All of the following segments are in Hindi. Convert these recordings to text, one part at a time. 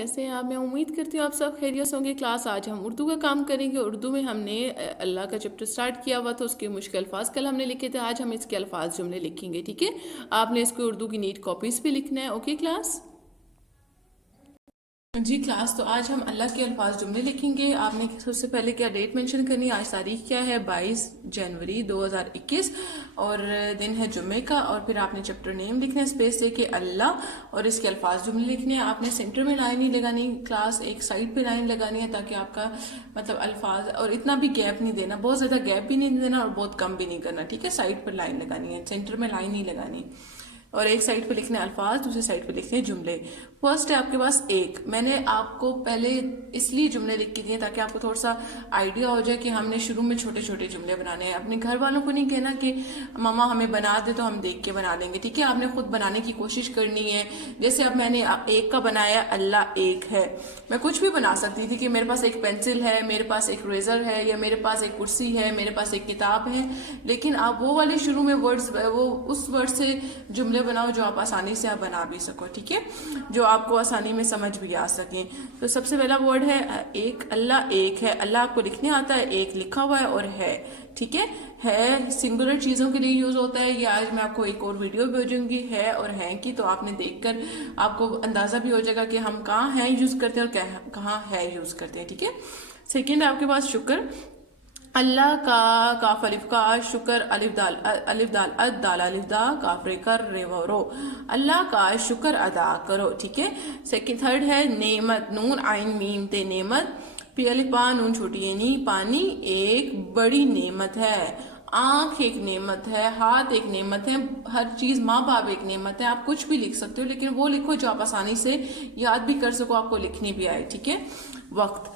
कैसे हैं आप? मैं उम्मीद करती हूँ आप सब खैरियत से होंगे। क्लास आज हम उर्दू का काम करेंगे। उर्दू में हमने अल्लाह का चैप्टर स्टार्ट किया हुआ था, उसके मुश्किल अल्फाज कल हमने लिखे थे। आज हम इसके अल्फाज जुमले लिखेंगे, ठीक है। आपने इसको उर्दू की नीट कॉपीज पे लिखना है। ओके क्लास जी क्लास, तो आज हम अल्लाह के अल्फाज जुमले लिखेंगे। आपने सबसे पहले क्या डेट मेंशन करनी है। आज तारीख क्या है? 22 जनवरी 2021 और दिन है जुम्मे का। और फिर आपने चैप्टर नेम लिखना है स्पेस दे के अल्लाह, और इसके अल्फाज जुमले लिखने हैं। आपने सेंटर में लाइन नहीं लगानी क्लास, एक साइड पे लाइन लगानी है ताकि आपका मतलब अल्फाज, और इतना भी गैप नहीं देना, बहुत ज़्यादा गैप भी नहीं देना और बहुत कम भी नहीं करना, ठीक है। साइड पर लाइन लगानी है, सेंटर में लाइन नहीं लगानी। और एक साइड पे लिखने अल्फाज, दूसरी साइड पे लिखने जुमले। फर्स्ट है आपके पास एक। मैंने आपको पहले इसलिए जुमले लिख के दिए ताकि आपको थोड़ा सा आइडिया हो जाए कि हमने शुरू में छोटे छोटे जुमले बनाने हैं। अपने घर वालों को नहीं कहना कि मामा हमें बना दे तो हम देख के बना लेंगे, ठीक है। आपने खुद बनाने की कोशिश करनी है। जैसे अब मैंने एक का बनाया, अल्लाह एक है। मैं कुछ भी बना सकती थी कि मेरे पास एक पेंसिल है, मेरे पास एक रेजर है, या मेरे पास एक कुर्सी है, मेरे पास एक किताब है। लेकिन आप वो वाले शुरू में वर्ड्स, वो उस वर्ड से जुमले बनाओ जो आप आसानी से आप बना भी सको, ठीक है, जो आपको आसानी में समझ भी आ सके। तो सबसे पहला वर्ड है एक। अल्लाह एक है। अल्लाह आपको लिखने आता है, एक लिखा हुआ है और है, ठीक है सिंगुलर चीजों के लिए यूज होता है। ये आज मैं आपको एक और वीडियो भेजूंगी है और है की, तो आपने देखकर आपको अंदाजा भी हो जाएगा कि हम कहाँ है यूज करते हैं और कहाँ है यूज करते हैं, ठीक है। सेकेंड है आपके पास शुक्र। अल्लाह का, काफ अलिफ का, शुक्र अलिफ दाल अद दाल अलिफ दा, काफ रे कर रे वो रो। अल्लाह का शुक्र अदा करो, ठीक है। सेकंड थर्ड है नेमत। नून आइन मीम ते नेमत, पी अलिफ पा नून छोटी है नी। पानी एक बड़ी नेमत है। आंख एक नेमत है, हाथ एक नेमत है, हर चीज, माँ बाप एक नेमत है। आप कुछ भी लिख सकते हो, लेकिन वो लिखो जो आप आसानी से याद भी कर सको, आपको लिखनी भी आए, ठीक है। वक्त,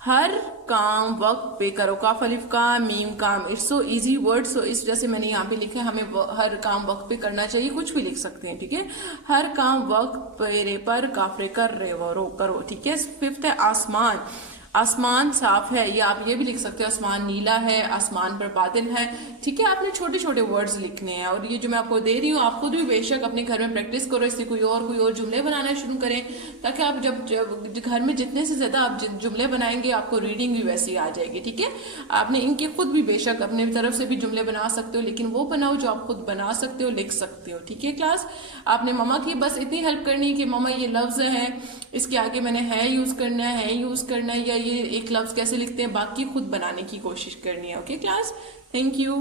हर काम वक्त पे करो। काफ अलिफ का, मीम काम। इट्स सो इजी वर्ड, सो इस जैसे मैंने यहाँ पे लिखा है, हमें हर काम वक्त पे करना चाहिए। कुछ भी लिख सकते हैं, ठीक है। हर काम वक्त पेरे पर, काफरे कर रे वो रो करो, ठीक है। फिफ्थ है आसमान। आसमान साफ है, या आप ये भी लिख सकते हो आसमान नीला है, आसमान पर बादल है, ठीक है। आपने छोटे छोटे वर्ड्स लिखने हैं। और ये जो मैं आपको दे रही हूँ, आप खुद भी बेशक अपने घर में प्रैक्टिस करो, इससे कोई और जुमले बनाना शुरू करें, ताकि आप जब घर में जितने से ज्यादा आप जुमले बनाएंगे, आपको रीडिंग भी वैसी आ जाएगी, ठीक है। आपने इनके खुद भी बेशक अपने तरफ से भी जुमले बना सकते हो, लेकिन वो बनाओ जो आप खुद बना सकते हो, लिख सकते हो, ठीक है। क्लास, आपने मम्मा की बस इतनी हेल्प करनी है कि मम्मा ये लफ्ज है, इसके आगे मैंने है यूज करना है, या ये एक लफ्ज कैसे लिखते हैं, बाकी खुद बनाने की कोशिश करनी है। Okay class, thank you.